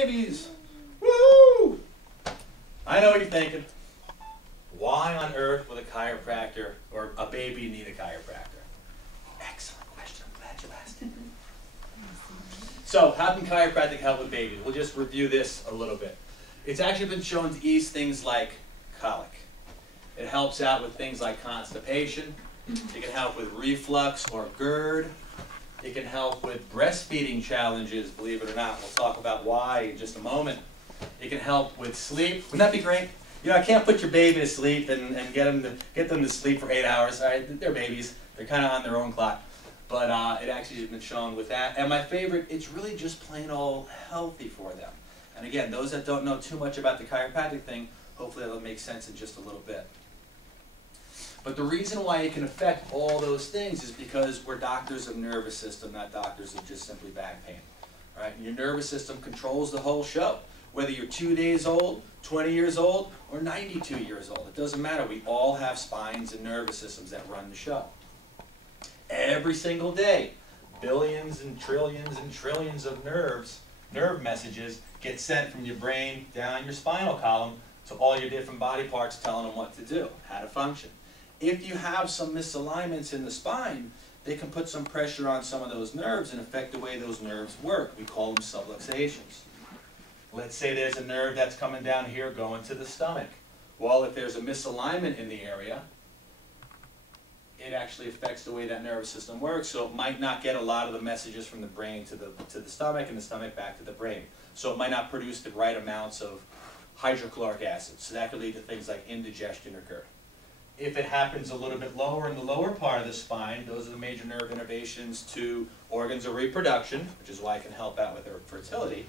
babies. Woo! I know what you're thinking. Why on earth would a chiropractor or a baby need a chiropractor? Excellent question. I'm glad you asked it. So, how can chiropractic help with babies? We'll just review this a little bit. It's actually been shown to ease things like colic. It helps out with things like constipation. It can help with reflux or GERD. It can help with breastfeeding challenges, believe it or not. We'll talk about why in just a moment. It can help with sleep. Wouldn't that be great? You know, I can't put your baby to sleep and get them to sleep for 8 hours. All right? They're babies. They're kind of on their own clock. But it actually has been shown with that. And my favorite, it's really just plain old healthy for them. And again, those that don't know too much about the chiropractic thing, hopefully that'll make sense in just a little bit. But the reason why it can affect all those things is because we're doctors of nervous system, not doctors of just simply back pain. Right? And your nervous system controls the whole show. Whether you're 2 days old, 20 years old, or 92 years old, it doesn't matter. We all have spines and nervous systems that run the show. Every single day, billions and trillions of nerve messages get sent from your brain down your spinal column to all your different body parts, telling them what to do, how to function. If you have some misalignments in the spine, they can put some pressure on some of those nerves and affect the way those nerves work. We call them subluxations. Let's say there's a nerve that's coming down here going to the stomach. Well, if there's a misalignment in the area, it actually affects the way that nervous system works, so it might not get a lot of the messages from the brain to the stomach and the stomach back to the brain. So it might not produce the right amounts of hydrochloric acid. So that could lead to things like indigestion or GERD. If it happens a little bit lower in the lower part of the spine, those are the major nerve innervations to organs of reproduction, which is why it can help out with their fertility,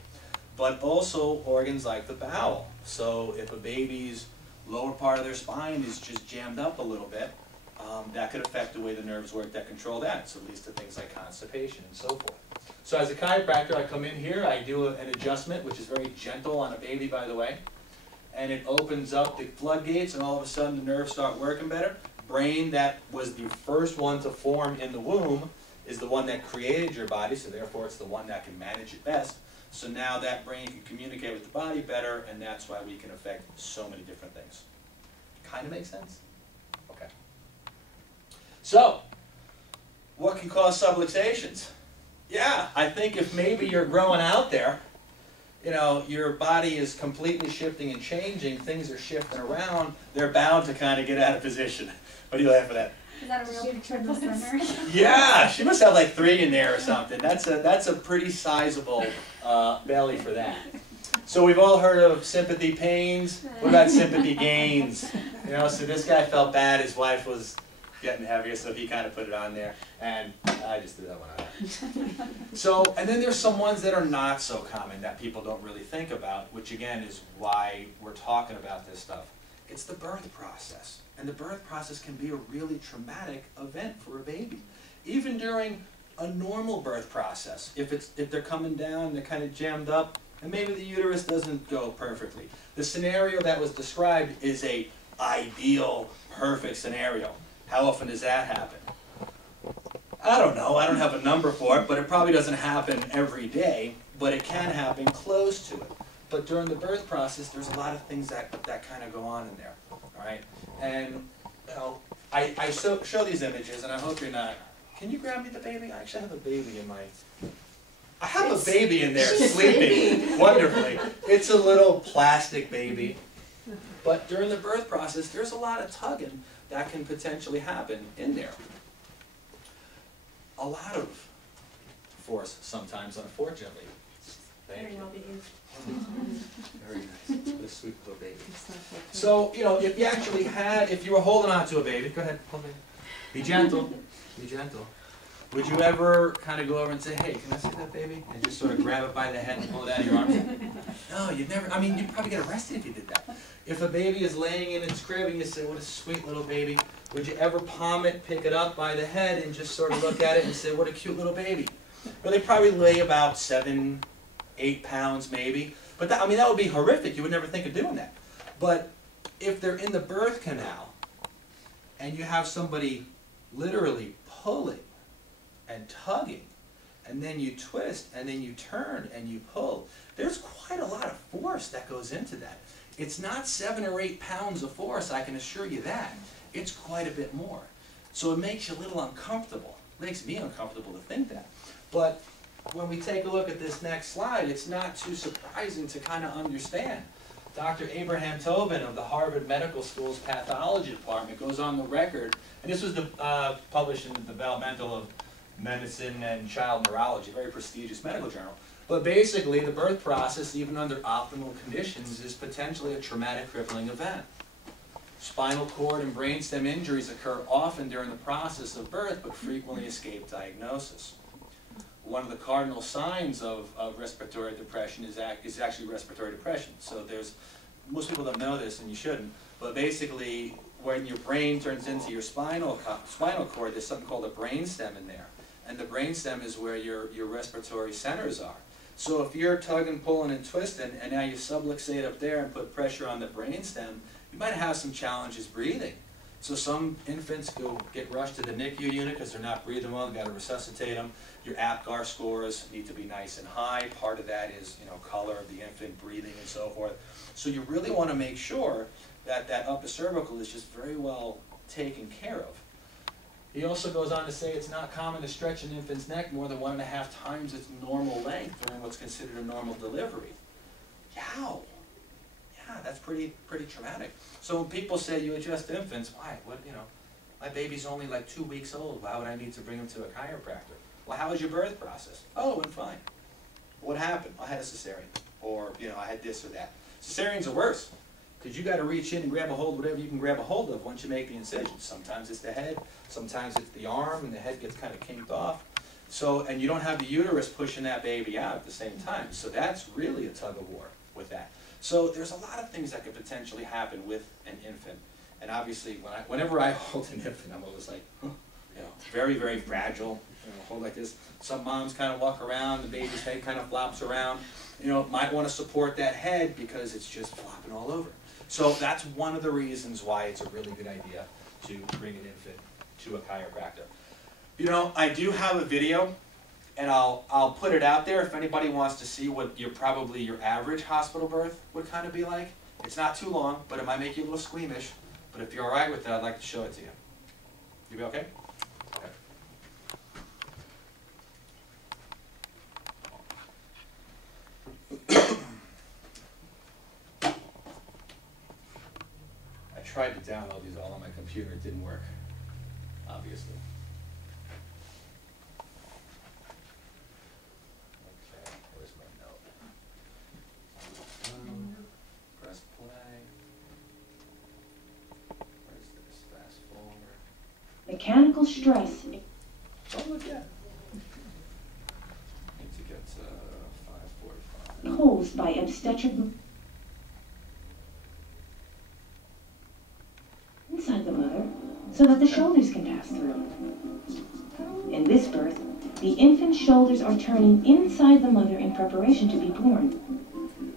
but also organs like the bowel. So if a baby's lower part of their spine is just jammed up a little bit, that could affect the way the nerves work that control that. So it leads to things like constipation and so forth. So as a chiropractor, I come in here, I do an adjustment, which is very gentle on a baby, by the way. And it opens up the floodgates, and all of a sudden the nerves start working better. Brain, that was the first one to form in the womb, is the one that created your body, so therefore it's the one that can manage it best. So now that brain can communicate with the body better, and that's why we can affect so many different things. Kind of makes sense? Okay. So, what can cause subluxations? Yeah, I think if maybe you're growing out there, you know, your body is completely shifting and changing, things are shifting around, they're bound to kind of get out of position. What do you laugh at that? Is that a real triple swimmer? Yeah, she must have like 3 in there or something. That's a pretty sizable belly for that. So we've all heard of sympathy pains. What about sympathy gains? You know, so this guy felt bad, his wife was getting heavier, so he kind of put it on there, and I just threw that one out. So, and then there's some ones that are not so common that people don't really think about, which again is why we're talking about this stuff. It's the birth process, and the birth process can be a really traumatic event for a baby. Even during a normal birth process, if they're coming down, they're kind of jammed up, and maybe the uterus doesn't go perfectly. The scenario that was described is a ideal, perfect scenario. How often does that happen? I don't know. I don't have a number for it, but it probably doesn't happen every day, but it can happen close to it. But during the birth process, there's a lot of things that kind of go on in there, all right? And you know, I show these images, and I hope you're not. Can you grab me the baby? I actually have a baby in my. I have a baby in there sleeping wonderfully. It's a little plastic baby, but during the birth process, there's a lot of tugging that can potentially happen in there. A lot of force sometimes, unfortunately. Thank you. Very nice. What a sweet little baby. So, you know, if you were holding on to a baby, go ahead, hold it. Be gentle. Be gentle. Would you ever kind of go over and say, hey, can I see that baby? And just sort of grab it by the head and pull it out of your arms? No, you'd never. I mean, you'd probably get arrested if you did that. If a baby is laying in its crib and you say, what a sweet little baby, would you ever palm it, pick it up by the head, and just sort of look at it and say, what a cute little baby? Well, they probably weigh about 7, 8 pounds maybe. But that, I mean, that would be horrific. You would never think of doing that. But if they're in the birth canal and you have somebody literally pulling and tugging, and then you twist, and then you turn, and you pull, there's quite a force that goes into that. It's not 7 or 8 pounds of force, I can assure you that. It's quite a bit more. So it makes you a little uncomfortable. It makes me uncomfortable to think that. But when we take a look at this next slide, it's not too surprising to kind of understand. Dr. Abraham Tobin of the Harvard Medical School's pathology department goes on the record, and this was published in the Developmental of Medicine and Child Neurology, a very prestigious medical journal. But basically, the birth process, even under optimal conditions, is potentially a traumatic crippling event. Spinal cord and brainstem injuries occur often during the process of birth, but frequently escape diagnosis. One of the cardinal signs of respiratory depression is actually respiratory depression. So most people don't know this, and you shouldn't, but basically, when your brain turns into your spinal cord, there's something called a brainstem in there. And the brainstem is where your respiratory centers are. So if you're tugging, pulling, and twisting, and now you subluxate up there and put pressure on the brainstem, you might have some challenges breathing. So some infants get rushed to the NICU unit because they're not breathing well. You've got to resuscitate them. Your APGAR scores need to be nice and high. Part of that is, color of the infant, breathing, and so forth. So you really want to make sure that that upper cervical is just very well taken care of. He also goes on to say it's not common to stretch an infant's neck more than 1.5 times its normal length during what's considered a normal delivery. Yow! Yeah, that's pretty traumatic. So when people say you adjust infants, why? My baby's only like 2 weeks old. Why would I need to bring him to a chiropractor? Well, how was your birth process? Oh, it went fine. What happened? I had a cesarean, or I had this or that. Cesareans are worse, because you got to reach in and grab a hold of whatever you can grab a hold of once you make the incision. Sometimes it's the head, sometimes it's the arm, and the head gets kind of kinked off. So, and you don't have the uterus pushing that baby out at the same time. So that's really a tug of war with that. So there's a lot of things that could potentially happen with an infant. And obviously, whenever I hold an infant, I'm always like, very, very fragile. Hold like this. Some moms kind of walk around, the baby's head kind of flops around. Might want to support that head because it's just flopping all over. So that's one of the reasons why it's a really good idea to bring an infant to a chiropractor. I do have a video, and I'll put it out there if anybody wants to see what probably your average hospital birth would kind of be like. It's not too long, but it might make you a little squeamish. But if you're all right with that, I'd like to show it to you. You be okay? Okay. I tried to download these all on my computer. It didn't work, obviously. Okay, where's my note? Press play. Where's this? Fast forward. Mechanical stress. Oh, look at it. Need to get to 5:45. Caused by obstetric inside the mother so that the shoulders can pass through. In this birth, the infant's shoulders are turning inside the mother in preparation to be born.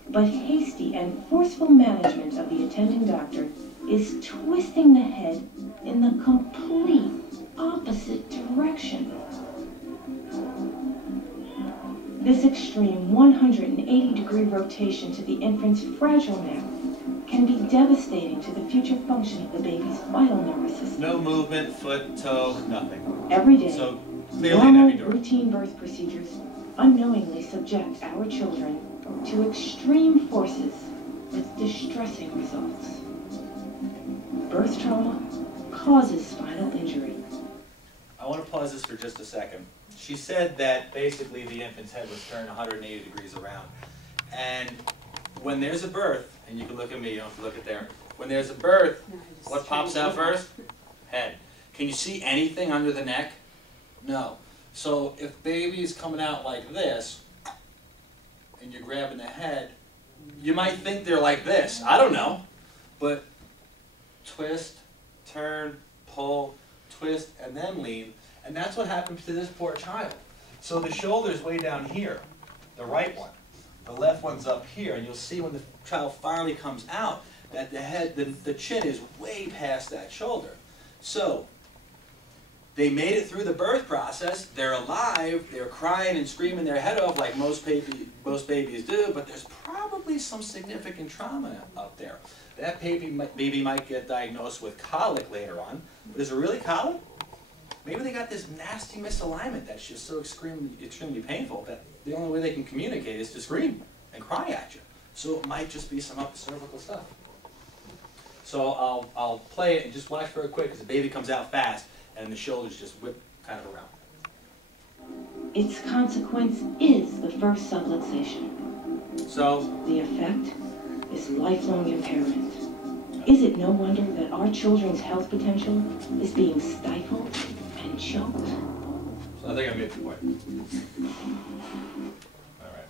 But hasty and forceful management of the attending doctor is twisting the head in the complete opposite direction. This extreme 180-degree rotation to the infant's fragile neck can be devastating to the future function of the baby's vital nervous system. No movement, foot, toe, nothing. Every day, So clearly an normal epidural. routine birth procedures unknowingly subject our children to extreme forces with distressing results. Birth trauma causes spinal injury. I want to pause this for just a second. She said that basically the infant's head was turned 180 degrees around. And when there's a birth, and you can look at me, you don't have to look at there. When there's a birth, what pops out first? Head. Can you see anything under the neck? No. So if baby is coming out like this, and you're grabbing the head, you might think they're like this. I don't know. But twist, turn, pull, twist, and then lean. And that's what happens to this poor child. So the shoulder's way down here, the right one. The left one's up here, and you'll see when the child finally comes out that the head, the chin is way past that shoulder. So they made it through the birth process. They're alive. They're crying and screaming their head off like most babies do. But there's probably probably some significant trauma up there. That baby might get diagnosed with colic later on, but is it really colic? Maybe they got this nasty misalignment that's just so extremely painful that the only way they can communicate is to scream and cry at you. So it might just be some upper cervical stuff. So I'll play it and just watch very quick because the baby comes out fast and the shoulders just whip kind of around. Its consequence is the first subluxation. So The effect is lifelong impairment. Is it no wonder that our children's health potential is being stifled and choked? So I think I made the point. All right.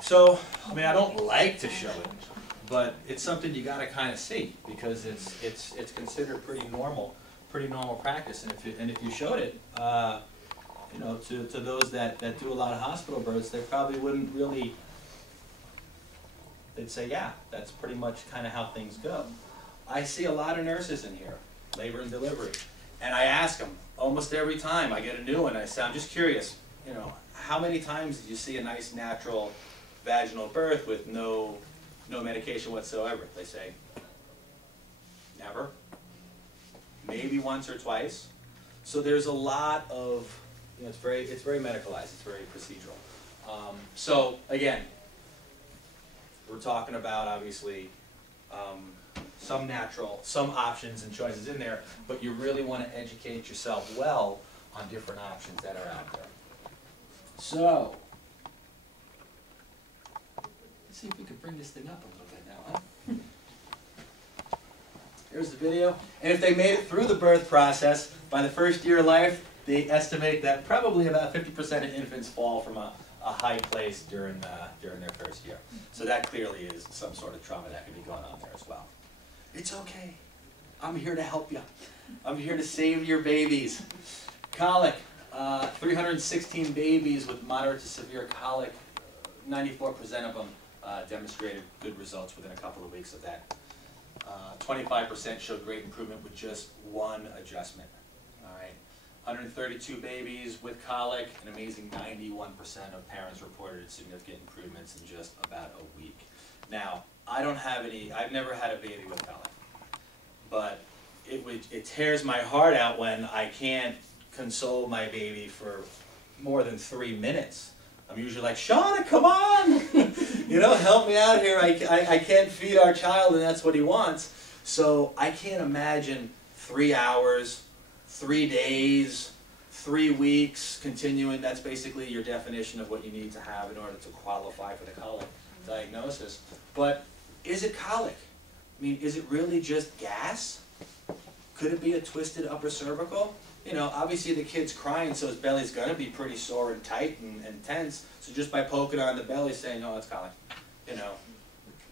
So, I mean, I don't like to show it, but it's something you got to kind of see because it's considered pretty normal practice. And if you showed it, you know, to those that do a lot of hospital births, they probably wouldn't really. They'd say, yeah, that's pretty much kind of how things go. I see a lot of nurses in here, labor and delivery, and I ask them almost every time I get a new one. I say, I'm just curious, you know, how many times did you see a nice natural vaginal birth with no medication whatsoever? They say, never, maybe once or twice. So there's a lot of, you know, it's very medicalized, it's very procedural. So again, we're talking about obviously some options and choices in there, but you really want to educate yourself well on different options that are out there. So, let's see if we can bring this thing up a little bit now, huh? Here's the video. And if they made it through the birth process, by the first year of life, they estimate that probably about 50% of infants fall from a high place during their first year. So that clearly is some sort of trauma that can be going on there as well. It's okay. I'm here to help you. I'm here to save your babies. Colic, 316 babies with moderate to severe colic, 94% of them demonstrated good results within a couple of weeks of that. 25% showed great improvement with just one adjustment. All right. 132 babies with colic, an amazing 91% of parents reported significant improvements in just about a week. Now, I've never had a baby with colic, but it tears my heart out when I can't console my baby for more than 3 minutes. I'm usually like, Shauna, come on! You know, help me out here. I can't feed our child, and that's what he wants. So I can't imagine 3 hours, 3 days, 3 weeks continuing. That's basically your definition of what you need to have in order to qualify for the colic diagnosis. But is it colic? I mean, is it really just gas? Could it be a twisted upper cervical? You know, obviously the kid's crying, so his belly's going to be pretty sore and tight and tense. So just by poking on the belly, saying, oh, it's colic, you know.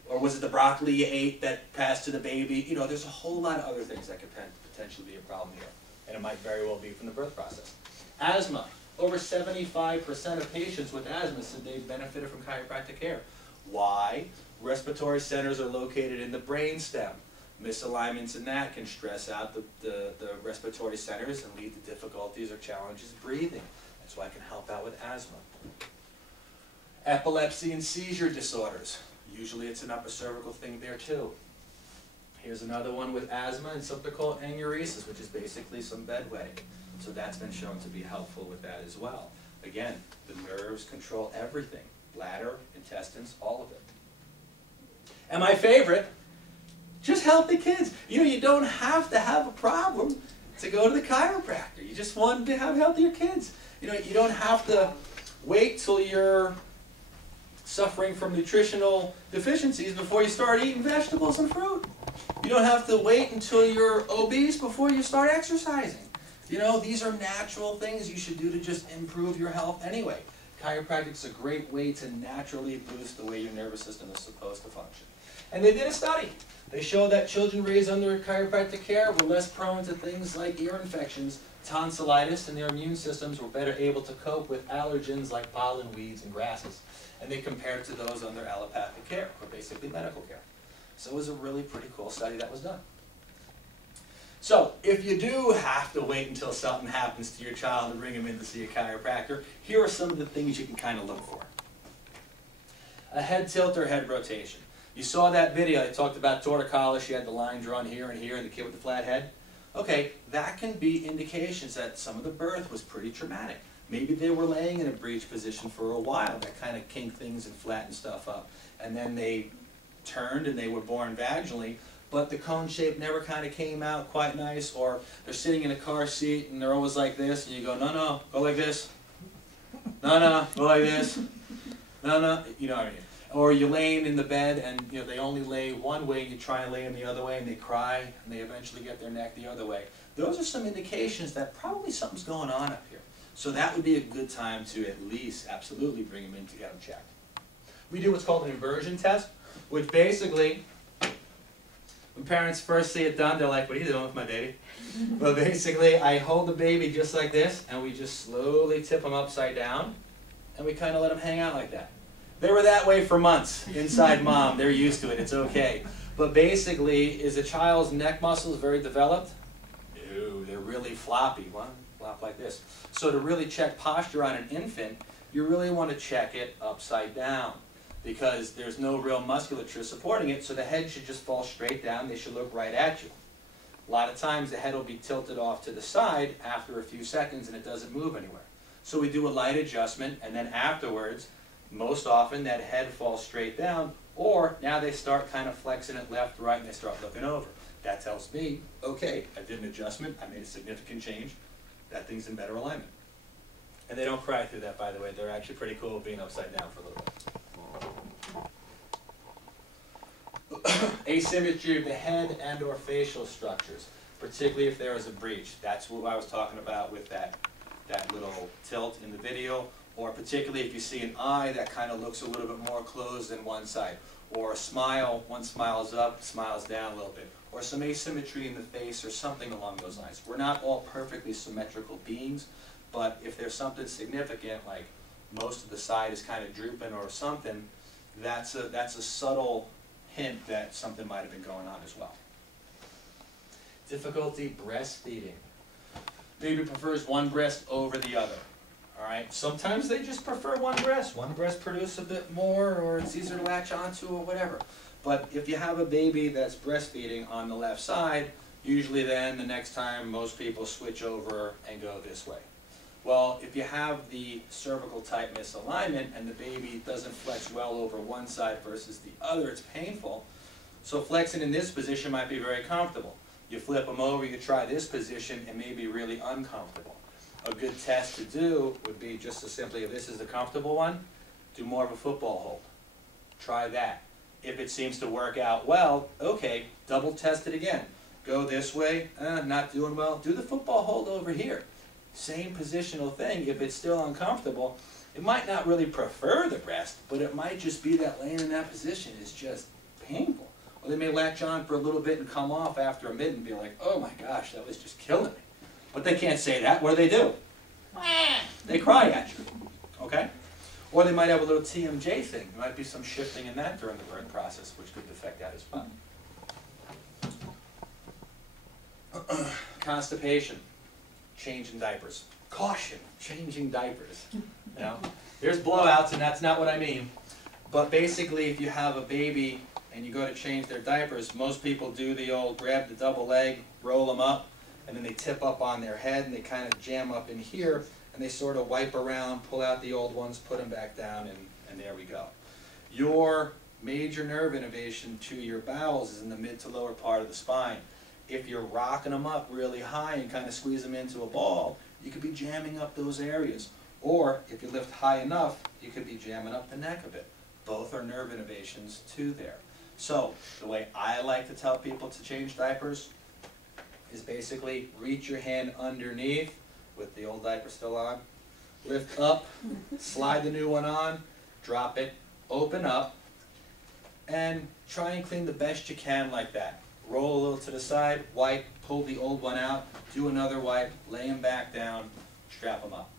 Or was it the broccoli you ate that passed to the baby? You know, there's a whole lot of other things that could potentially be a problem here. And it might very well be from the birth process. Asthma. Over 75% of patients with asthma said they benefited from chiropractic care. Why? Respiratory centers are located in the brainstem. Misalignments in that can stress out the respiratory centers and lead to difficulties or challenges breathing. That's why it can help out with asthma. Epilepsy and seizure disorders. Usually it's an upper cervical thing there too. Here's another one with asthma and something called enuresis, which is basically some bedwetting. So that's been shown to be helpful with that as well. Again, the nerves control everything. Bladder, intestines, all of it. And my favorite, just healthy kids. You know, you don't have to have a problem to go to the chiropractor. You just want to have healthier kids. You know, you don't have to wait till you're suffering from nutritional deficiencies before you start eating vegetables and fruit. You don't have to wait until you're obese before you start exercising. You know, these are natural things you should do to just improve your health anyway. Chiropractic's a great way to naturally boost the way your nervous system is supposed to function. And they did a study. They showed that children raised under chiropractic care were less prone to things like ear infections, tonsillitis, and their immune systems were better able to cope with allergens like pollen, weeds, and grasses. And they compared to those under allopathic care, or basically medical care. So it was a really pretty cool study that was done. So if you do have to wait until something happens to your child to bring him in to see a chiropractor, here are some of the things you can kind of look for. A head tilt or head rotation. You saw that video, I talked about torticollis, she had the line drawn here and here, and the kid with the flat head. Okay, that can be indications that some of the birth was pretty traumatic. Maybe they were laying in a breech position for a while, that kind of kinked things and flattened stuff up. And then they turned and they were born vaginally, but the cone shape never kind of came out quite nice, or they're sitting in a car seat and they're always like this, and you go, no, no, go like this. No, no, go like this. No, no, you know what I mean. Or you're laying in the bed and you know they only lay one way, and you try and lay them the other way, and they cry, and they eventually get their neck the other way. Those are some indications that probably something's going on up here. So that would be a good time to at least absolutely bring them in to get them checked. We do what's called an inversion test, which basically, when parents first see it done, they're like, what are you doing with my baby? Well, basically, I hold the baby just like this, and we just slowly tip them upside down, and we kind of let them hang out like that. They were that way for months inside mom. They're used to it. It's okay. But basically, is a child's neck muscles very developed? No, they're really floppy. Well, flop like this. So to really check posture on an infant, you really want to check it upside down because there's no real musculature supporting it, so the head should just fall straight down. They should look right at you. A lot of times the head will be tilted off to the side after a few seconds and it doesn't move anywhere. So we do a light adjustment, and then afterwards, most often that head falls straight down, or now they start kind of flexing it left, right, and they start looking over. That tells me, okay, I did an adjustment, I made a significant change, that thing's in better alignment. And they don't cry through that, by the way. They're actually pretty cool being upside down for a little bit. Asymmetry of the head and or facial structures, particularly if there is a breach. That's what I was talking about with that little tilt in the video. Or particularly if you see an eye that kind of looks a little bit more closed than one side. Or a smile, one smiles up, smiles down a little bit. Or some asymmetry in the face or something along those lines. We're not all perfectly symmetrical beings, but if there's something significant, like most of the side is kind of drooping or something, that's a subtle hint that something might have been going on as well. Difficulty breastfeeding. Baby prefers one breast over the other. All right. Sometimes they just prefer one breast. One breast produces a bit more, or it's easier to latch onto, or whatever. But if you have a baby that's breastfeeding on the left side, usually then the next time most people switch over and go this way. Well, if you have the cervical type misalignment and the baby doesn't flex well over one side versus the other, it's painful. So flexing in this position might be very comfortable. You flip them over, you try this position, it may be really uncomfortable. A good test to do would be just as simply, if this is the comfortable one, do more of a football hold. Try that. If it seems to work out well, okay, double test it again. Go this way, not doing well, do the football hold over here. Same positional thing. If it's still uncomfortable, it might not really prefer the breast, but it might just be that laying in that position is just painful. Or they may latch on for a little bit and come off after a minute and be like, oh my gosh, that was just killing me. But they can't say that. What do? They cry at you, okay? Or they might have a little TMJ thing. There might be some shifting in that during the birth process, which could affect that as well. Constipation, changing diapers. Caution, changing diapers. You know, there's blowouts, and that's not what I mean. But basically, if you have a baby and you go to change their diapers, most people do the old grab the double leg, roll them up, and then they tip up on their head, and they kind of jam up in here, and they sort of wipe around, pull out the old ones, put them back down, and there we go. Your major nerve innervation to your bowels is in the mid to lower part of the spine. If you're rocking them up really high and kind of squeeze them into a ball, you could be jamming up those areas. Or if you lift high enough, you could be jamming up the neck a bit. Both are nerve innervations to there. So the way I like to tell people to change diapers is basically reach your hand underneath with the old diaper still on, lift up, slide the new one on, drop it, open up, and try and clean the best you can like that. Roll a little to the side, wipe, pull the old one out, do another wipe, lay them back down, strap them up.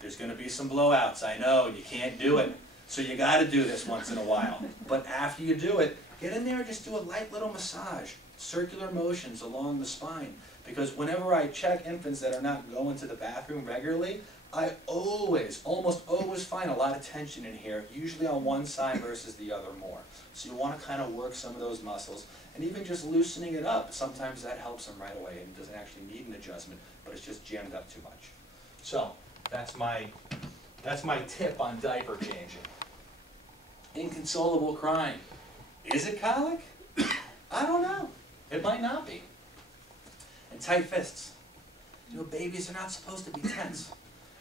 There's going to be some blowouts, I know, you can't do it. So you got to do this once in a while. But after you do it, get in there and just do a light little massage. Circular motions along the spine, because whenever I check infants that are not going to the bathroom regularly, I almost always find a lot of tension in here, usually on one side versus the other more. So you want to kind of work some of those muscles, and even just loosening it up, sometimes that helps them right away and doesn't actually need an adjustment, but it's just jammed up too much. So that's my tip on diaper changing. Inconsolable crying. Is it colic? I don't know. It might not be. And tight fists. You know, babies are not supposed to be tense.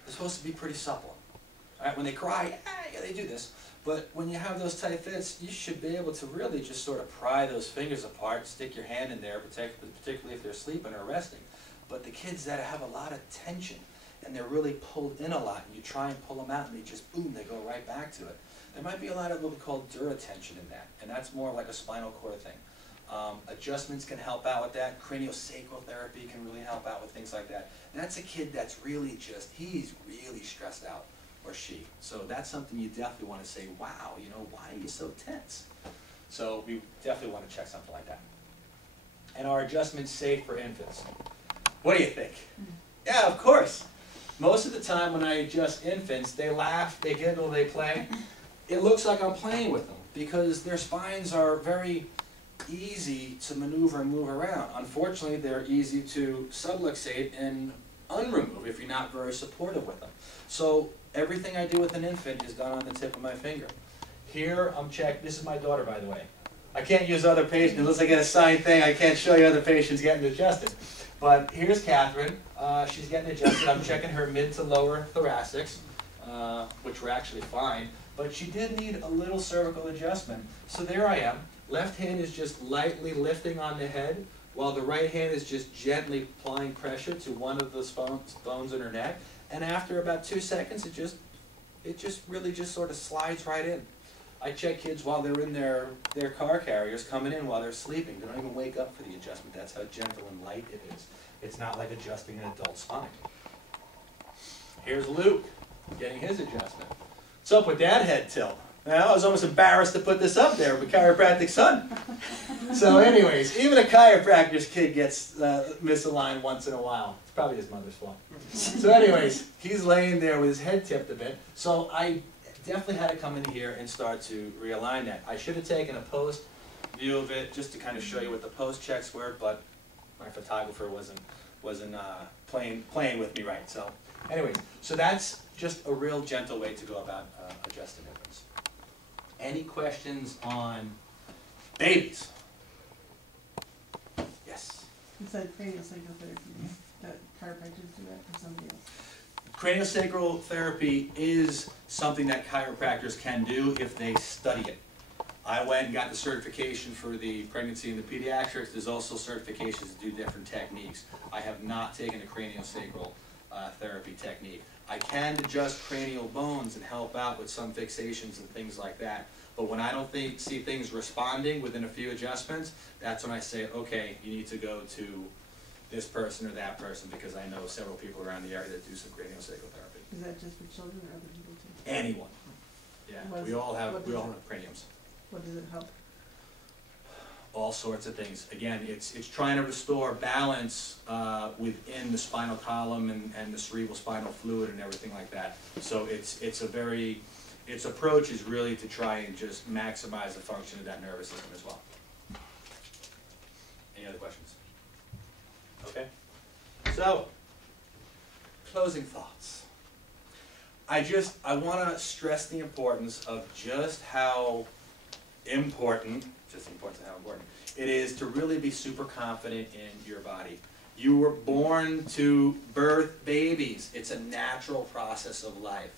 They're supposed to be pretty supple. All right, when they cry, yeah, they do this. But when you have those tight fits, you should be able to really just sort of pry those fingers apart, stick your hand in there, particularly if they're sleeping or resting. But the kids that have a lot of tension and they're really pulled in a lot, and you try and pull them out and they just, boom, they go right back to it. There might be a lot of what we call duratension in that, and that's more like a spinal cord thing. Adjustments can help out with that. Craniosacral therapy can really help out with things like that. And that's a kid that's really he's really stressed out, or she. So that's something you definitely want to say, wow, you know, why are you so tense? So we definitely want to check something like that. And are adjustments safe for infants? What do you think? Yeah, of course. Most of the time when I adjust infants, they laugh, they giggle, they play. It looks like I'm playing with them because their spines are very easy to maneuver and move around. Unfortunately, they're easy to subluxate and unremove if you're not very supportive with them. So everything I do with an infant is done on the tip of my finger. Here I'm checking. This is my daughter, by the way. I can't use other patients unless I get a signed thing. I can't show you other patients getting adjusted. But here's Catherine. She's getting adjusted. I'm checking her mid to lower thoracics, which were actually fine. But she did need a little cervical adjustment. So there I am. Left hand is just lightly lifting on the head, while the right hand is just gently applying pressure to one of those bones in her neck. And after about 2 seconds, it just really just sort of slides right in. I check kids while they're in their car carriers coming in while they're sleeping. They don't even wake up for the adjustment. That's how gentle and light it is. It's not like adjusting an adult spine. Here's Luke getting his adjustment. What's up with that head tilt? Now, I was almost embarrassed to put this up there with chiropractic son. So anyways, even a chiropractor's kid gets misaligned once in a while. It's probably his mother's fault. So anyways, he's laying there with his head tipped a bit. So I definitely had to come in here and start to realign that. I should have taken a post view of it just to kind of show you what the post checks were, but my photographer wasn't playing with me right. So anyways, so that's just a real gentle way to go about adjusting infants. Any questions on babies? Yes? You said craniosacral therapy, that chiropractors do that or somebody else? Craniosacral therapy is something that chiropractors can do if they study it. I went and got the certification for the pregnancy and the pediatrics. There's also certifications to do different techniques. I have not taken a craniosacral therapy technique. I can adjust cranial bones and help out with some fixations and things like that. But when I don't see things responding within a few adjustments, that's when I say, okay, you need to go to this person or that person, because I know several people around the area that do some craniosacral therapy. Is that just for children or other people too? Anyone. Yeah, we all have craniums. What does it help? All sorts of things. Again, it's trying to restore balance within the spinal column and the cerebral spinal fluid and everything like that. So its approach is really to try and just maximize the function of that nervous system as well. Any other questions? Okay. So, closing thoughts. I want to stress the importance of just how important it is to really be super confident in your body. You were born to birth babies. It's a natural process of life.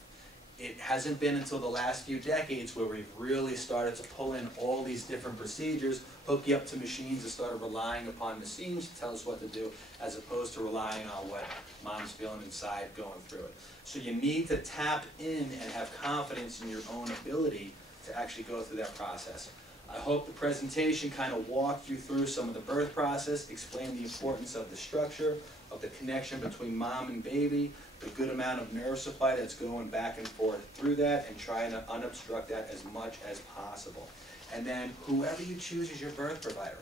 It hasn't been until the last few decades where we've really started to pull in all these different procedures, hook you up to machines, and started relying upon machines to tell us what to do, as opposed to relying on what mom's feeling inside going through it. So you need to tap in and have confidence in your own ability to actually go through that process. I hope the presentation kind of walked you through some of the birth process, explained the importance of the structure, of the connection between mom and baby, the good amount of nerve supply that's going back and forth through that, and trying to unobstruct that as much as possible. And then whoever you choose as your birth provider,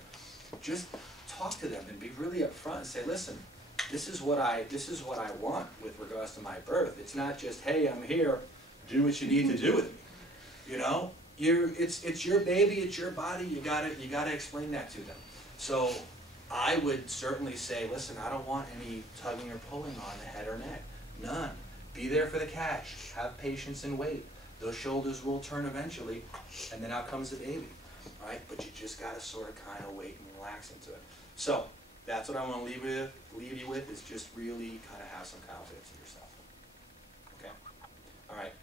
just talk to them and be really upfront and say, listen, this is what I want with regards to my birth. It's not just, hey, I'm here, do what you need to do with me. You know, it's your baby, it's your body. You gotta explain that to them. So I would certainly say, listen, I don't want any tugging or pulling on the head or neck. None. Be there for the cash. Have patience and wait. Those shoulders will turn eventually, and then out comes the baby. All right? But you just got to sort of kind of wait and relax into it. So that's what I want to leave you with is just really kind of have some confidence in yourself. Okay? All right.